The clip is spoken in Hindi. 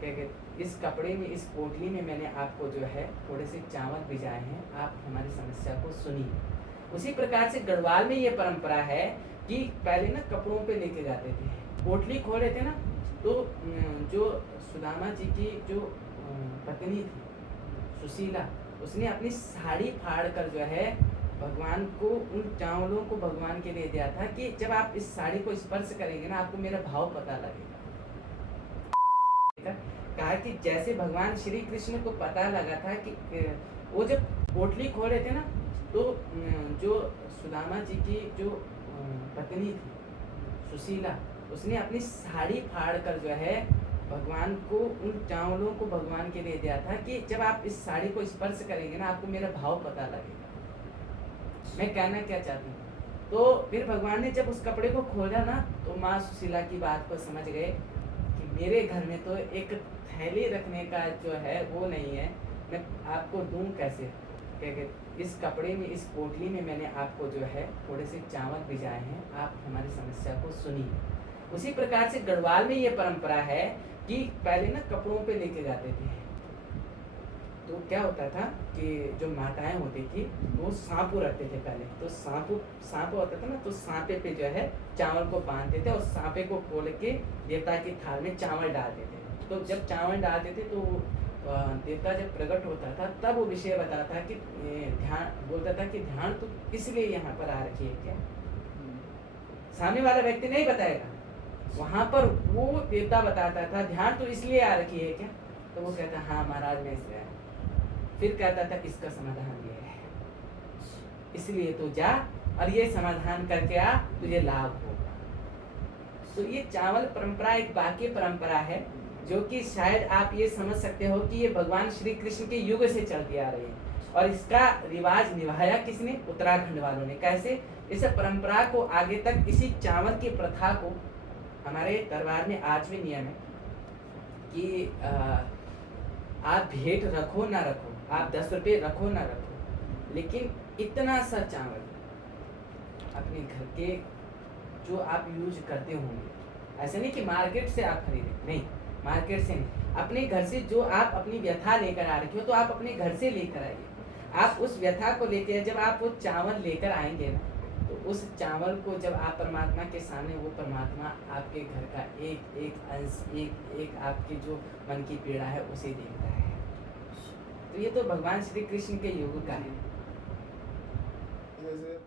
क्या कहते, इस कपड़े में, इस पोटली में मैंने आपको जो है थोड़े से चावल भिजाए हैं, आप हमारी समस्या को सुनिए। उसी प्रकार से गढ़वाल में ये परंपरा है कि पहले ना कपड़ों पे लेके जाते थे, पोटली खोले थे ना, तो जो सुदामा जी की जो पत्नी थी सुशीला, उसने अपनी साड़ी फाड़ कर जो है भगवान को, उन चावलों को भगवान के लिए दिया था कि जब आप इस साड़ी को स्पर्श करेंगे ना, आपको मेरा भाव पता लगेगा। कहा कि जैसे भगवान श्री कृष्ण को पता लगा था कि वो जब पोटली खोले थे ना, तो जो सुदामा जी की जो पत्नी थी सुशीला, उसने अपनी साड़ी फाड़ कर जो है भगवान को, उन चावलों को भगवान के लिए दिया था कि जब आप इस साड़ी को स्पर्श करेंगे ना, आपको मेरा भाव पता लगेगा। मैं कहना क्या चाहती हूँ, तो फिर भगवान ने जब उस कपड़े को खोला ना, तो माँ सुशीला की बात को समझ गए कि मेरे घर में तो एक थैली रखने का जो है वो नहीं है, मैं आपको दूं कैसे। क्या कहते, इस कपड़े में, इस पोटली में मैंने आपको जो है थोड़े से चावल भिजाए हैं, आप हमारी समस्या को सुनिए। उसी प्रकार से गढ़वाल में ये परंपरा है कि पहले ना कपड़ों पे लेके जाते थे, तो क्या होता था कि जो माताएं होती थी वो सांपू रखते थे पहले, तो सांप होता था ना, तो सांपे पे जो है चावल को बांधते थे और सांपे को खोल के देवता की थाल में चावल डालते थे। तो जब चावल डालते थे तो देवता जब प्रकट होता था तब वो विषय बताता कि ध्यान बोलता था कि ध्यान तो इसलिए यहाँ पर आ रखी है क्या, सामने वाला व्यक्ति नहीं बताएगा, वहां पर वो देवता बताता था ध्यान तो इसलिए आ रखी है क्या, तो वो कहता हाँ महाराज मैं इसलिए आया। फिर कहता था इसका समाधान ये है, इसलिए तो जा और ये समाधान करके आ, तुझे लाभ होगा। तो ये चावल परंपरा एक बाकी परंपरा है जो कि शायद आप ये समझ सकते हो कि ये भगवान श्री कृष्ण के युग से चलती आ रही है, और इसका रिवाज निभाया किसने, उत्तराखंड वालों ने। कैसे, इस परंपरा को आगे तक, इसी चावल की प्रथा को, हमारे दरबार में आज भी नियम है कि आप भेंट रखो ना रखो, आप 10 रुपये रखो ना रखो, लेकिन इतना सा चावल अपने घर के जो आप यूज करते होंगे, ऐसे नहीं कि मार्केट से आप खरीदें, नहीं, मार्केट से नहीं, अपने घर से जो आप अपनी व्यथा लेकर आ रखे हो, तो आप अपने घर से लेकर आइए। आप उस व्यथा को लेकर, जब आप वो चावल लेकर आएंगे ना, तो उस चावल को जब आप परमात्मा के सामने, वो परमात्मा आपके घर का एक एक अंश, एक एक आपके जो मन की पीड़ा है उसे देखता है। तो ये तो भगवान श्री कृष्ण के योग का है। जैसे